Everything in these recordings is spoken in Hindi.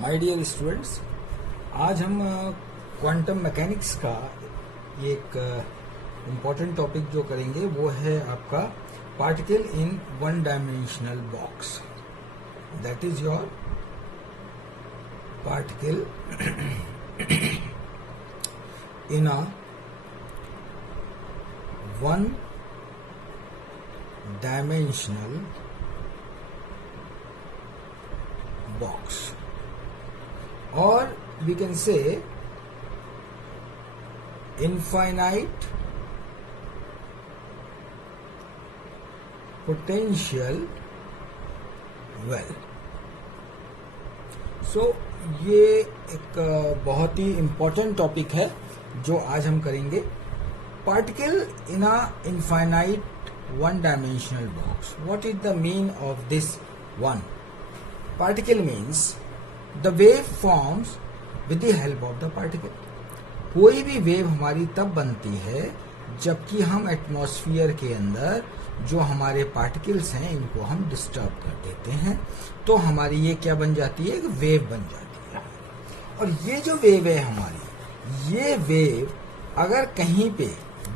माय डियर स्टूडेंट्स, आज हम क्वांटम मैकेनिक्स का एक इम्पॉर्टेंट टॉपिक जो करेंगे वो है आपका particle in one dimensional box. That is your particle in a one dimensional box, or we can say infinite potential well. So ये एक बहुत ही इम्पोर्टेंट टॉपिक है जो आज हम करेंगे। Particle in a infinite one dimensional box. What is the mean of this one? Particle means the wave forms with the help of the particle. कोई भी वेव हमारी तब बनती है जबकि हम एटमॉस्फेयर के अंदर जो हमारे पार्टिकल्स हैं इनको हम डिस्टर्ब कर देते हैं, तो हमारी ये क्या बन जाती है? एक वेव बन जाती है। और ये जो वेव है हमारी, ये वेव अगर कहीं पे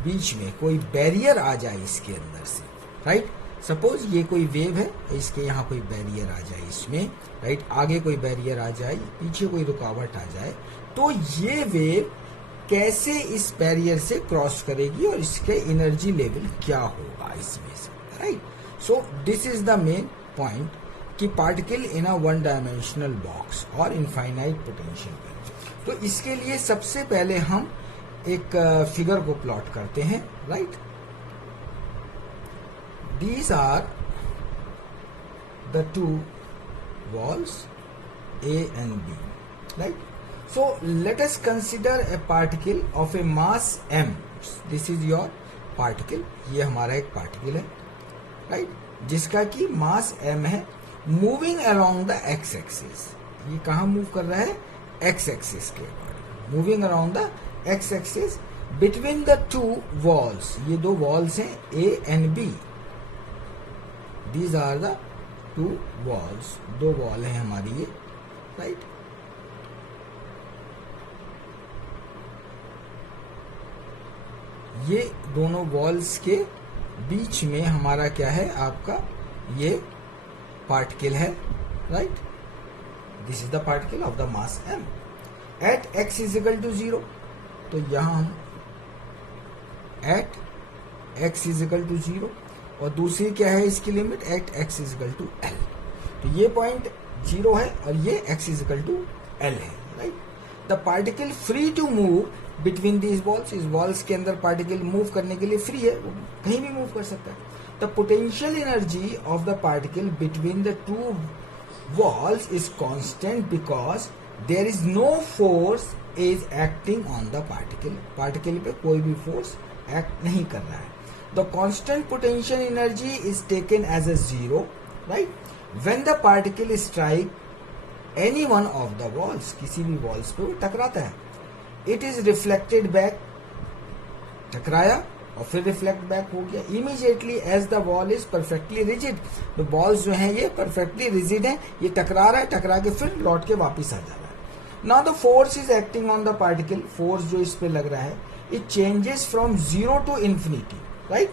बीच में कोई बैरियर आ जाए इसके अंदर से, राइट, सपोज ये कोई वेव है, इसके यहाँ कोई बैरियर आ जाए इसमें, राइट, आगे कोई बैरियर आ जाए, पीछे कोई रुकावट आ जाए, तो ये वेव कैसे इस बैरियर से क्रॉस करेगी और इसके एनर्जी लेवल क्या होगा इसमें से, right. So this is the main point कि particle in a one dimensional box और इनफाइनाइट पोटेंशियल। तो इसके लिए सबसे पहले हम एक फिगर को प्लॉट करते हैं, right. These are the two walls A and B, right? So let us consider a particle of a mass m. This is your particle. ये हमारा एक particle है, right? जिसका कि mass m है, moving along the x-axis. ये कहाँ move कर रहा है? x-axis के according, moving around the x-axis between the two walls. ये दो walls हैं A and B. These are the two walls. दो वॉल है हमारी ये, राइट। ये दोनों वॉल्स के बीच में हमारा क्या है? आपका ये पार्टिकल है, right. This is the particle of the mass m at x is equal to 0। तो यहां हम at x is equal to 0 और दूसरी क्या है इसकी limit? At x is equal to l। तो ये पॉइंट 0 है और ये x is equal to l है, right. The particle free to move between these walls. इस वॉल्स के अंदर पार्टिकल मूव करने के लिए फ्री है, वो कहीं भी मूव कर सकता है। The potential energy of the particle between the two walls is constant because there is no force is acting on the particle. Particle पे कोई भी फोर्स एक्ट नहीं कर रहा है। The constant potential energy is taken as a zero, right? When the particle strike any one of the walls, किसी भी walls पे वो टकराता है, it is reflected back, टकराया और फिर रिफ्लेक्ट बैक हो गया immediately as the wall is perfectly rigid. तो balls जो हैं ये perfectly rigid हैं, ये टकरा रहा है, टकरा के फिर लौट के वापिस आ जा रहा है। Now the force is acting on the particle, force जो इस पे लग रहा है, it changes from zero to infinity. Right,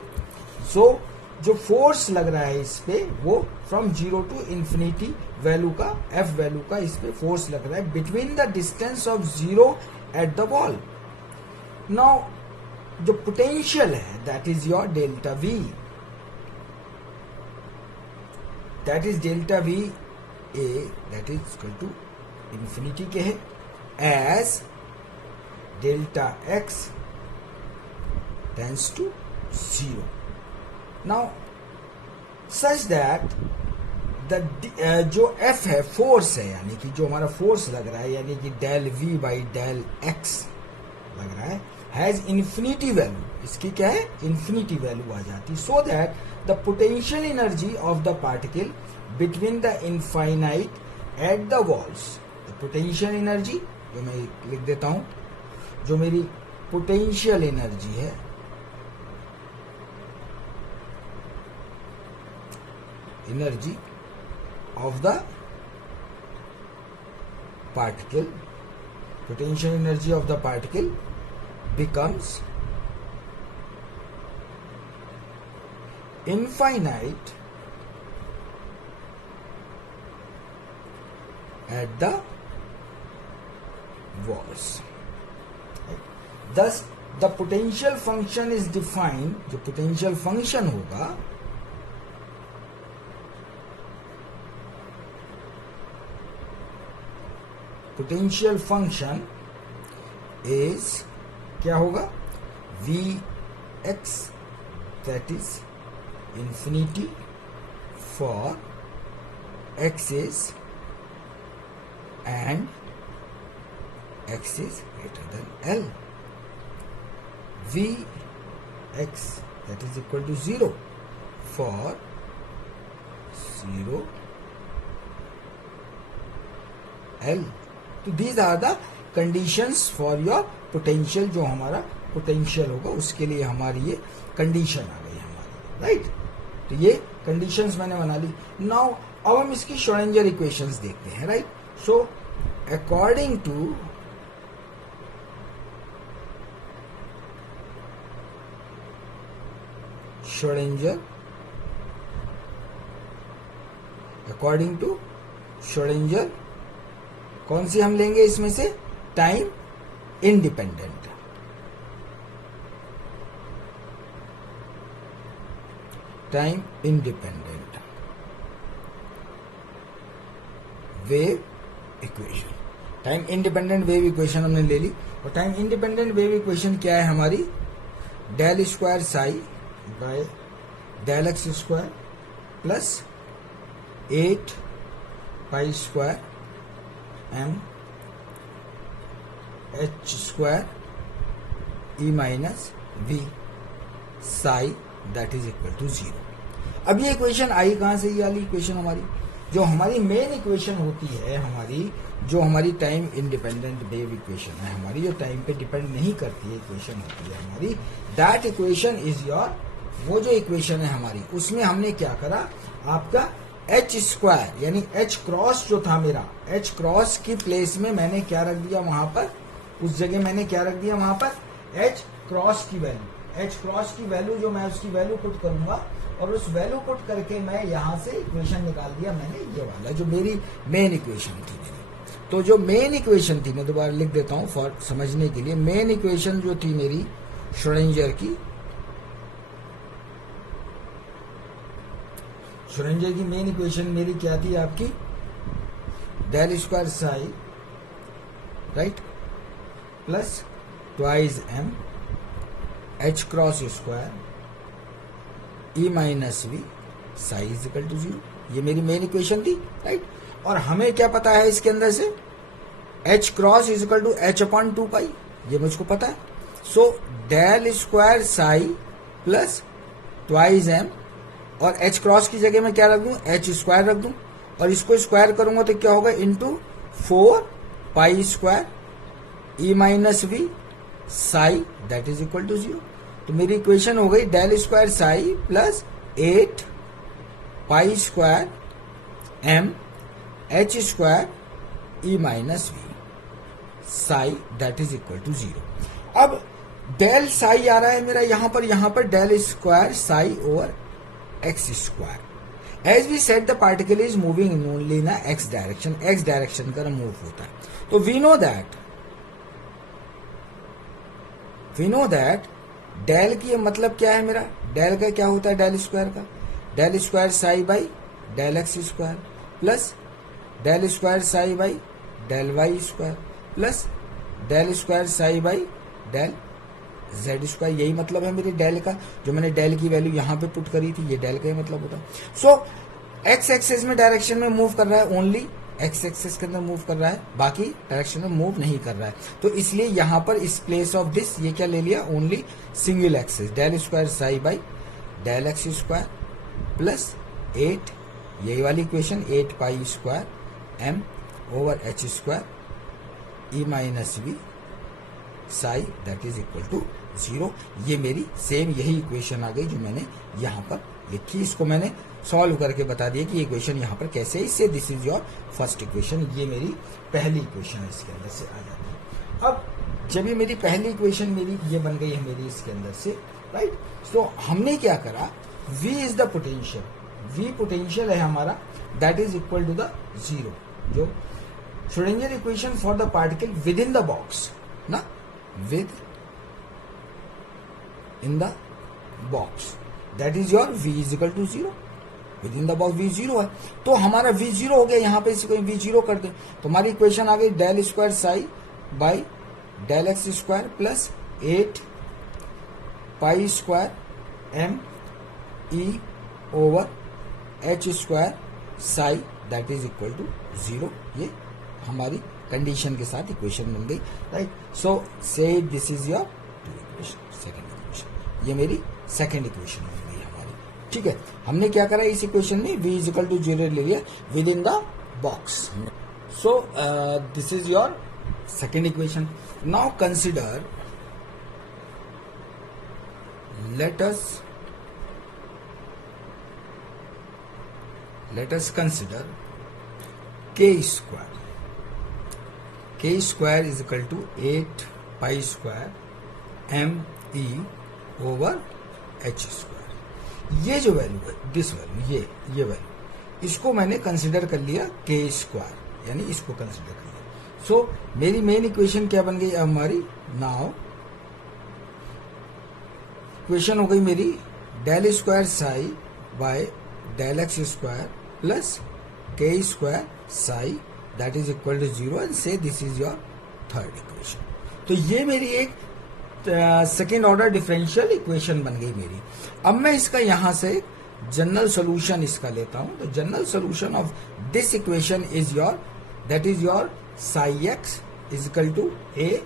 so जो फोर्स लग रहा है इस पे वो फ्रॉम 0 टू इंफिनिटी वैल्यू का, एफ वैल्यू का इस पे फोर्स लग रहा है between the distance of 0 at the wall. Now जो पोटेंशियल है that is your delta V, that is delta V A, that is equal to infinity के है, as delta x tends to 0. Now such that the जो F है फोर्स है, यानी कि जो हमारा फोर्स लग रहा है, यानी कि del V by del X लग रहा है, हैज इन्फिनिटी वैल्यू। इसकी क्या है? इन्फिनिटी वैल्यू आ जाती है। So that the potential energy of the particle between the infinite at the walls, the potential energy जो मैं लिख देता हूं, जो मेरी पोटेंशियल एनर्जी है, energy of the particle, potential energy of the particle becomes infinite at the walls. Thus the potential function is defined, जो potential function होगा potential function is क्या होगा Vx, that is infinity for axis and x is greater than L. Vx that is equal to 0 for 0 L. तो these are the conditions for your potential. जो हमारा potential होगा उसके लिए हमारी ये condition आ गई हमारी, राइट? तो ये conditions मैंने बना ली. Now अब हम इसकी श्रोडिंगर इक्वेशंस देखते हैं, right? So according to Schrodinger कौन सी हम लेंगे इसमें से? Time independent. Time independent wave equation. Time independent wave equation हमने ले ली. और टाइम इंडिपेंडेंट वेव इक्वेशन क्या है हमारी? Del square psi by del x square plus 8 pi square m h square e minus v psi that is equal to 0. अब ये इक्वेशन आई कहां से? ये वाली इक्वेशन हमारी जो हमारी मेन इक्वेशन होती है, हमारी जो हमारी टाइम इंडिपेंडेंट वेव इक्वेशन है, हमारी जो टाइम पे डिपेंड नहीं करती है इक्वेशन होती है हमारी, दैट इक्वेशन इज योर. वो जो इक्वेशन है हमारी उसमें हमने क्या करा? आपका एच स्क्वायर यानी एच क्रॉस जो था मेरा, एच क्रॉस की प्लेस में मैंने क्या रख दिया वहां पर? उस जगह मैंने क्या रख दिया वहां पर? एच क्रॉस की वैल्यू. एच क्रॉस की वैल्यू जो मैं उसकी वैल्यू पुट करूंगा और उस वैल्यू पुट करके मैं यहां से इक्वेशन निकाल दिया मैंने, ये वाला जो मेरी मेन इक्वेशन थी मेरी. तो जो मेन इक्वेशन थी, मैं दोबारा लिख देता हूं फॉर समझने के लिए. मेन इक्वेशन जो थी मेरी श्रोडिंगर की, श्रोडिंगर की मेन इक्वेशन मेरी क्या थी आपकी? Del square psi, right, plus twice m h cross square e minus v psi is equal to 0. ये मेरी मेन इक्वेशन थी, राइट? और हमें क्या पता है इसके अंदर से? H cross is equal to h upon 2 pi, ये मुझको पता है. So del square psi plus twice m, और एच क्रॉस की जगह मैं क्या रख दूं? एच स्क्वायर रख दूं. और इसको स्क्वायर करूंगा तो क्या होगा? Into 4 pi square e minus v psi that is equal to 0. तो मेरी इक्वेशन हो गई del square psi plus 8 pi square m h square e minus v psi that is equal to 0. अब डेल साई आ रहा है मेरा यहां पर del square psi over x square. As we set the particle is moving in only in x direction. X direction का मूव होता है. तो वी नो दैट डेल की मतलब क्या है मेरा? डेल का क्या होता है? डेल स्क्वायर का del square psi by del x square plus del square psi by del y square plus del square psi by del z square. यही मतलब है मेरे डेल का. जो मैंने डेल की वैल्यू यहां पे पुट करी थी, ये डेल का ही मतलब होता है. सो एक्स एक्सेस में डायरेक्शन में मूव कर रहा है, ओनली एक्स एक्सेस के अंदर मूव कर रहा है, बाकी डायरेक्शन में मूव नहीं कर रहा है. तो इसलिए यहां पर इस प्लेस ऑफ दिस ये क्या ले लिया? Only single axis del square psi by del x square plus 8, यही वाली equation 8 pi square m over h square e minus v psi that is equal to 0. ये मेरी सेम यही इक्वेशन आ गई जो मैंने यहां पर लिखी, इसको मैंने सॉल्व करके बता दिया कि इक्वेशन यहाँ पर कैसे है। इससे this is your first equation, ये मेरी पहली इक्वेशन है, इसके अंदर से आ जाती है। अब जब ये मेरी पहली इक्वेशन मेरी ये बन गई है मेरी इसके अंदर से, राइट। तो हमने क्या करा, V is the potential, V potential है हमारा, that is equal to the 0, जो Schrodinger equation for the particle within the box ना, within the box, that is your V is equal to 0, within the box V 0 है, तो हमारा V 0 हो गया, यहाँ पे इसको V 0 कर दें तो हमारी इक्वेशन आ गई del square psi by del x square plus 8 pi square m e over h square psi that is equal to 0। ये हमारी कंडीशन के साथ इक्वेशन बन गई, राइट। सो से this is your second equation, ये मेरी सेकंड इक्वेशन बन गई हमारी, ठीक है। हमने क्या करा इस इक्वेशन में, v इज इक्वल टू 0 ले लिया with in the box. So this is your second equation. Now consider, let us consider k square. K square is equal to 8 pi square m e over h square. ये जो वैल्यू है, दिस वैल्यू, ये वैल्यू, इसको मैंने कंसिडर कर लिया k स्क्वायर, यानी इसको कंसिडर कर लिया। सो मेरी मेन इक्वेशन क्या बन गई हमारी, नाउ इक्वेशन हो गई मेरी del square psi by del x square plus k square psi that is equal to 0 and say this is your third equation. तो ये मेरी एक सेकेंड ऑर्डर डिफरेंशियल इक्वेशन बन गई मेरी। अब मैं इसका यहां से जनरल सोल्यूशन इसका लेता हूं, तो general solution of this equation is your, that is your psi x is equal to A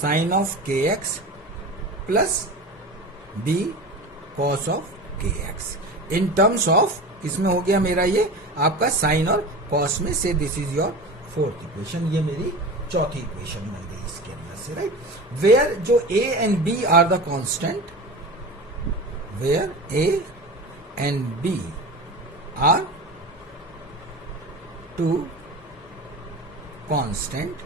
sine of k x plus b cos of k x in terms of, किसमें हो गया मेरा ये आपका साइन और कॉस में, say this is your fourth equation, ये मेरी चौथी इक्वेशन बन गई इसके अंदर से, राइट। वेयर जो a and b are the constant, where a and b are two constant,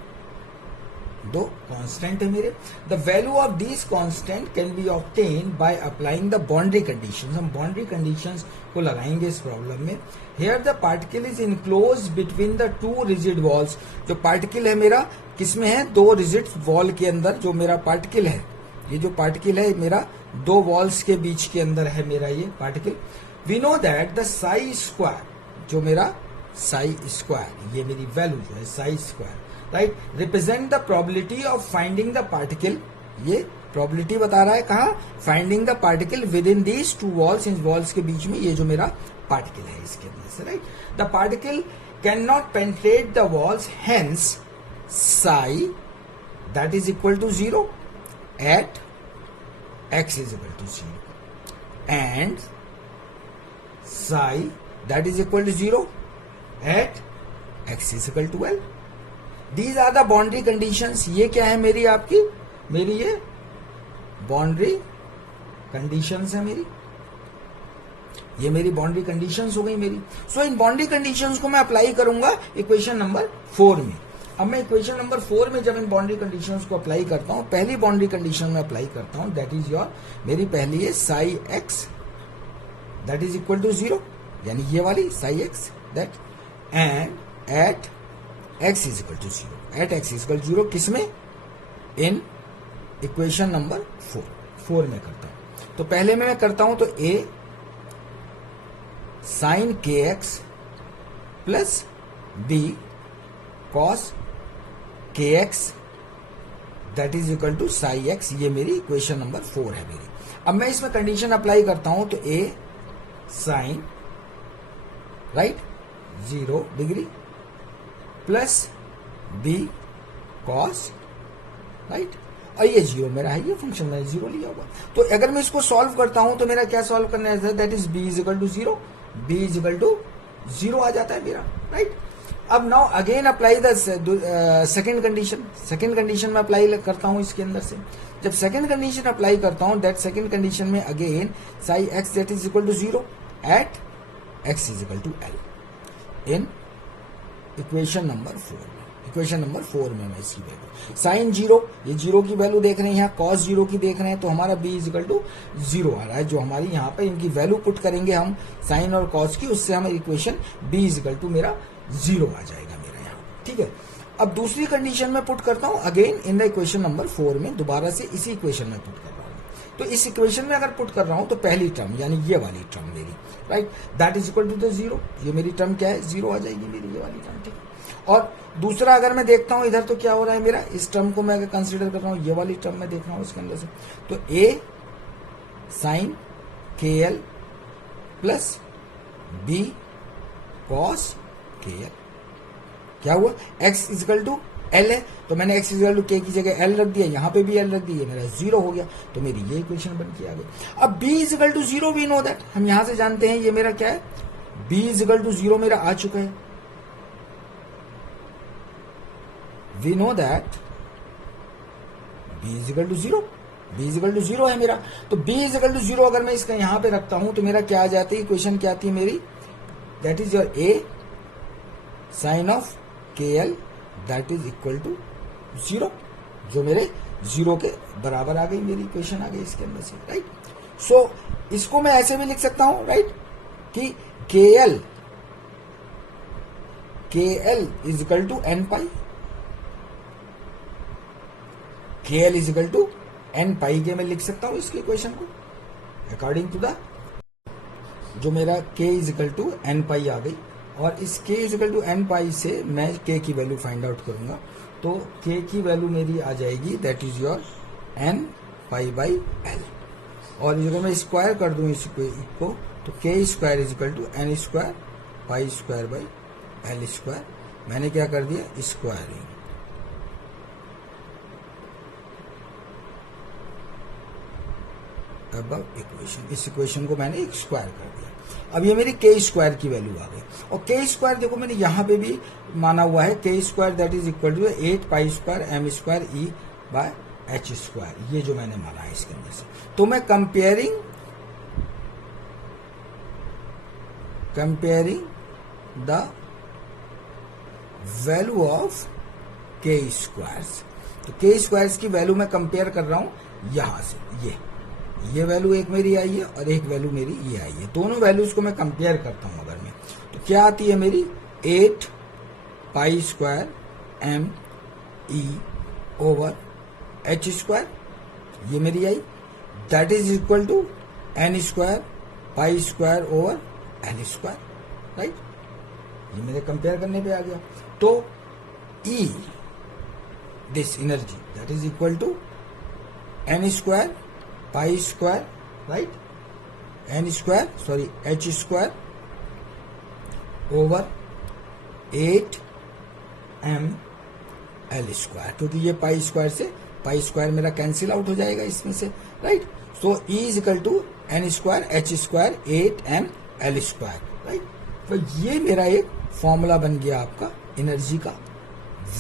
दो कांस्टेंट है मेरे, the value of this constant can be obtain by applying the boundary conditions. हम बाउंड्री कंडीशंस को लगाएंगे इस प्रॉब्लम में। Here the particle is enclose between the two rigid walls, जो पार्टिकल है मेरा किसमें है, दो रिजिड वॉल के अंदर जो मेरा पार्टिकल है, ये जो पार्टिकल है मेरा दो वॉल्स के बीच के अंदर है मेरा ये particle. We know that the psi square, जो मेरा साई स्क्वायर, ये मेरी वैल्यू जो है psi square, right, represent the probability of finding the particle, ये प्रोबेबिलिटी बता रहा है कहा, finding the particle within these two walls, इन वॉल्स के बीच में ये जो मेरा पार्टिकल है इसके अंदर से, right. The particle can not penetrate the walls, hence psi that is equal to 0 at x is equal to 0 and psi that is equal to 0 at x is equal to L. These are the boundary conditions. ये क्या है मेरी आपकी, मेरी ये बाउंड्री कंडीशंस है मेरी, ये मेरी बाउंड्री कंडीशंस हो गई मेरी। सो इन बाउंड्री कंडीशंस को मैं अप्लाई करूंगा इक्वेशन नंबर 4 में। अब मैं इक्वेशन नंबर 4 में जब इन बाउंड्री कंडीशंस को अप्लाई करता हूं, पहली बाउंड्री कंडीशन में अप्लाई करता हूं, दैट इज योर, मेरी पहली है psi x that is equal to 0, यानी ये वाली psi x that, and at x is equal to 0, at x is equal to 0 किसमें, इन इक्वेशन नंबर 4 में करता हूं। तो पहले में मैं करता हूं तो A sine k x plus B cos k x that is equal to psi x, ये मेरी इक्वेशन नंबर 4 है मेरी। अब मैं इसमें कंडीशन अप्लाई करता हूं तो A sine right 0 degree plus B cos right, और ये 0 मेरा है, ये फंक्शन मैंने 0 लिया होगा। तो अगर मैं इसको सॉल्व करता हूं तो मेरा क्या सॉल्व करना है, that is B is equal to 0, B is equal to 0 आ जाता है मेरा, राइट। अब now again apply the second condition. Second condition में अप्लाई करता हूं इसके अंदर से। जब सेकेंड कंडीशन अप्लाई करता हूं, दैट सेकेंड कंडीशन में again psi x that is equal to 0 at x is equal to L in equation number 4 में। इक्वेशन नंबर 4 में मैं इसकी वैल्यू साइन 0, ये 0 की वैल्यू देख रहे हैं, यहाँ कॉस 0 की देख रहे हैं, तो हमारा b इज इक्वल टू 0 आ रहा है। जो हमारी यहाँ पे इनकी वैल्यू पुट करेंगे हम साइन और कॉस की, उससे हमें equation b is equal to मेरा 0 आ जाएगा मेरा यहाँ। ठीक है, अब दूसरी कंडीशन में पुट करता हूँ again in the equation number 4 में, दोबारा से इसी इक्वेशन में पुट कर रहा हूँ। तो इस इक्वेशन में अगर पुट कर रहा हूँ तो पहली टर्म यानी ये वाली टर्म मेरी, right, that is equal to the 0, ये मेरी टर्म क्या है, 0 आ जाएगी मेरी ये वाली टर्म। ठीक है, और दूसरा अगर मैं देखता हूं इधर तो क्या हो रहा है मेरा, इस टर्म को मैं अगर कंसीडर कर रहा हूं, ये वाली टर्म में देख रहा हूं इसके अंदर से, तो a साइन के एल प्लस b कॉस के एल, क्या हुआ, x इजिकल टू एल है, तो मैंने x इजिकल टू के की जगह l रख दिया, यहां पे भी l रख दिया, मेरा 0 हो गया, तो मेरी ये इक्वेशन बन के आ गई। अब b is equal to 0 we know that, हम यहां से जानते हैं ये मेरा क्या है, b इजिकल टू 0 मेरा आ चुका है। We know that b is equal to 0, b is equal to 0 है मेरा, तो b is equal to 0 अगर मैं इसका यहां पे रखता हूं तो मेरा क्या आ जाती है, इक्वेशन क्या आती है मेरी, that is your a sine of k l that is equal to 0, जो मेरे 0 के बराबर आ गई मेरी इक्वेशन आ गई इसके अंदर से, राइट। सो इसको मैं ऐसे भी लिख सकता हूं, राइट, कि k l is equal to n pi, k l is equal to n pi के मैं लिख सकता हूं इसके इक्वेशन को अकॉर्डिंग टू द, जो मेरा k is equal to n pi आ गई, और इस k is equal to n pi से मैं k की वैल्यू फाइंड आउट करूंगा, तो k की वैल्यू मेरी आ जाएगी that is your n pi by L, और अगर मैं स्क्वायर कर दूं इसको तो k square is equal to n square pi square by L square, मैंने क्या कर दिया स्क्वायरिंग, अब इक्वेशन, इस इक्वेशन को मैंने एक स्क्वायर कर दिया। अब ये मेरी के स्क्वायर की वैल्यू आ गई, और के स्क्वायर देखो मैंने यहाँ पे भी माना हुआ है, k square that is equal to 8 pi square m square E by h square, ये जो मैंने माना है इसके अंदर से। तो मैं कंपेयरिंग द वैल्यू ऑफ के स्क्वायर्स, तो के स्क्वायर्स की वैल्यू मैं कंपेयर कर रहा हूं यहां से, ये वैल्यू एक मेरी आई है और एक वैल्यू मेरी ये आई है, दोनों वैल्यूज को मैं कंपेयर करता हूं अगर मैं, तो क्या आती है मेरी 8 pi square m E over h square, ये मेरी आई, that is equal to n square pi square over l square, right, ये मेरे कंपेयर करने पे आ गया। तो E this energy that is equal to n square pi square, right, n square sorry h square over 8 m L square, क्योंकि ये पाई स्क्वायर से पाई स्क्वायर मेरा कैंसिल आउट हो जाएगा इसमें से, right. So E is equal to n square h square 8 m L square, right. तो ये मेरा एक फॉर्मूला बन गया आपका एनर्जी का,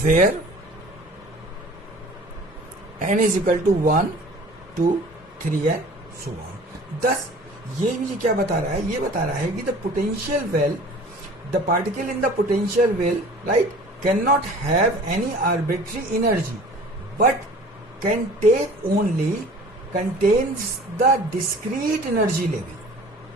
where n is equal to 1 2 3 and so on. Thus ये मुझे क्या बता रहा है, ये बता रहा है कि the potential well, the particle in the potential well, right, can not have any arbitrary energy but can take only contents the discrete energy level,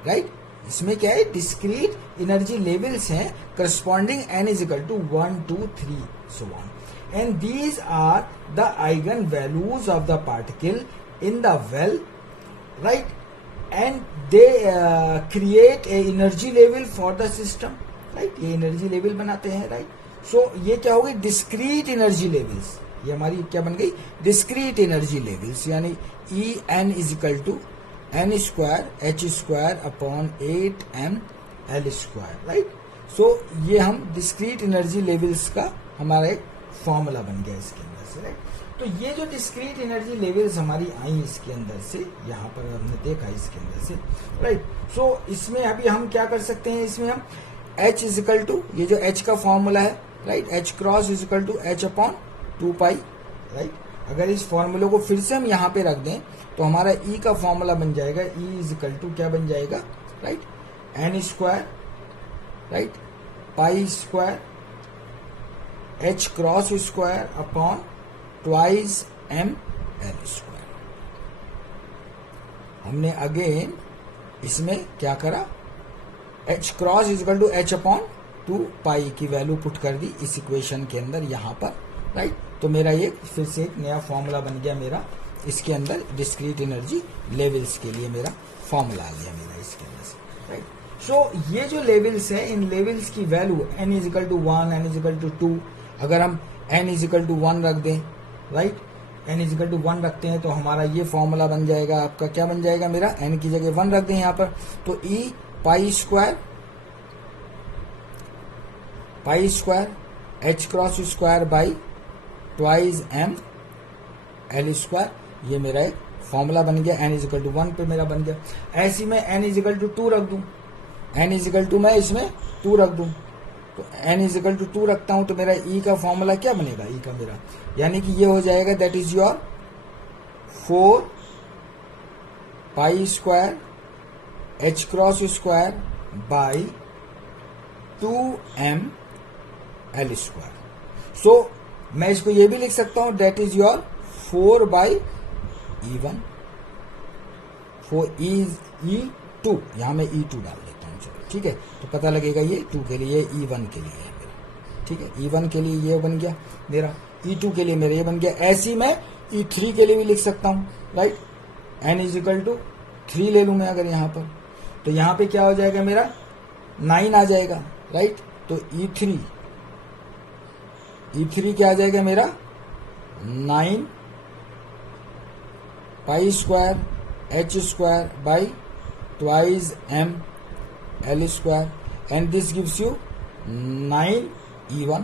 right. इसमें क्या है, डिस्क्रीट एनर्जी लेवल्स हैं corresponding n is equal to 1 2 3 so on, and these are the eigenvalues of the particle in the well, right, and they create a energy level for the system, right, ये energy level बनाते हैं, right। so ये क्या हो गई, discrete energy levels, ये हमारी क्या बन गई, discrete energy levels, यानी E n is equal to n square h square upon 8 m l square, right। so ये हम discrete energy levels का हमारा एक फॉर्मूला बन गया इसके अंदर से, राइट। तो ये जो डिस्क्रीट एनर्जी लेवल्स हमारी आई इसके अंदर से, यहाँ पर हमने देखा इसके अंदर से, राइट। सो इसमें अभी हम क्या कर सकते हैं, इसमें हम H इज इक्वल टू, ये जो H का फॉर्मूला है, right, H cross is equal to H upon 2 pi, right. अगर इस फॉर्मूले को फिर से हम यहाँ पे रख दें तो हमारा E का फॉर्मूला बन जाएगा, E इज इक्वल टू क्या बन जाएगा, राइट, N square, right, pi square H cross square upon twice M L square. हमने अगेन इसमें क्या करा, H cross is equal to H upon 2 pi की वैल्यू पुट कर दी इस इक्वेशन के अंदर यहाँ पर, राइट। तो मेरा ये फिर से एक नया फॉर्मूला बन गया मेरा, इसके अंदर डिस्क्रीट एनर्जी लेवल्स के लिए मेरा फॉर्मूला आ गया मेरा इसके अंदर से, राइट। सो ये जो लेवल्स है, इन लेवल्स की value n is equal to 1, n is equal to 2, अगर हम n इज इक्वल टू 1 रख दें, right, n is equal to 1 रखते हैं तो हमारा ये फॉर्मूला बन जाएगा आपका, क्या बन जाएगा मेरा, n की जगह 1 रख दें यहाँ पर, तो E pi square H cross square by twice M L square, ये मेरा एक फॉर्मूला बन गया। n इज इक्वल टू 1 पे मेरा बन गया। ऐसी मैं n इज इक्वल टू 2 रख दूं, n इज इक्वल टू मैं इसमें 2 रख दूं, तो n इज इक्वल टू 2 रखता हूं तो मेरा E का फॉर्मूला क्या बनेगा, E का मेरा, यानी कि ये हो जाएगा, that is your 4 pi square H cross square by 2M L square. So मैं इसको ये भी लिख सकता हूं, that is your 4 by E1, 4 E2, यहां मैं E2 डाल देता हूं, चलो ठीक है, तो पता लगेगा ये 2 के लिए, E1 के लिए है मेरा, ठीक है, E1 के लिए ये बन गया मेरा, E2 के लिए मेरा ये बन गया। ऐसी मैं E3 के लिए भी लिख सकता हूं, right, n is equal to 3 ले लूं मैं अगर यहां पर, तो यहां पे क्या हो जाएगा मेरा 9 आ जाएगा, राइट। तो E3 क्या आ जाएगा मेरा 9 pi square H square by twice M L square, and this gives you 9 E1,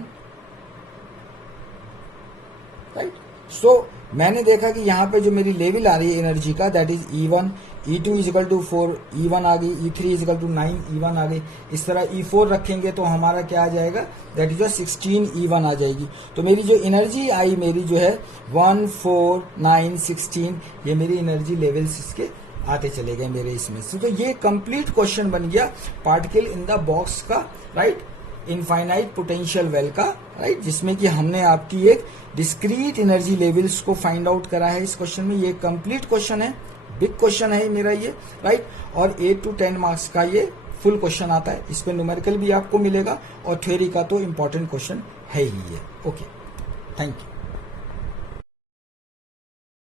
right. So मैंने देखा कि यहाँ पे जो मेरी लेवल आ रही है एनर्जी का, that is E1, E2 is equal to 4 E1 आ गई, E3 is equal to 9 E1 आ गई। इस तरह E4 रखेंगे तो हमारा क्या आ जाएगा, दैट इज 16 E1 आ जाएगी। तो मेरी जो एनर्जी आई मेरी जो है 1, 4, 9, 16, ये मेरी एनर्जी लेवल्स इसके आते चले गए मेरे इसमें से। तो ये कंप्लीट क्वेश्चन बन गया पार्टिकल इन द बॉक्स का, राइट, इनफाइनाइट पोटेंशियल वेल का, राइट, जिसमें कि हमने आपकी एक डिस्क्रीट एनर्जी लेवल्स को फाइंड आउट करा है इस क्वेश्चन में। ये कंप्लीट क्वेश्चन है, बिग क्वेश्चन है मेरा ये, राइट, और 8 to 10 मार्क्स का ये फुल क्वेश्चन आता है। इस पे न्यूमेरिकल भी आपको मिलेगा और थ्योरी का तो इंपॉर्टेंट क्वेश्चन है ही ये। Okay, thank you.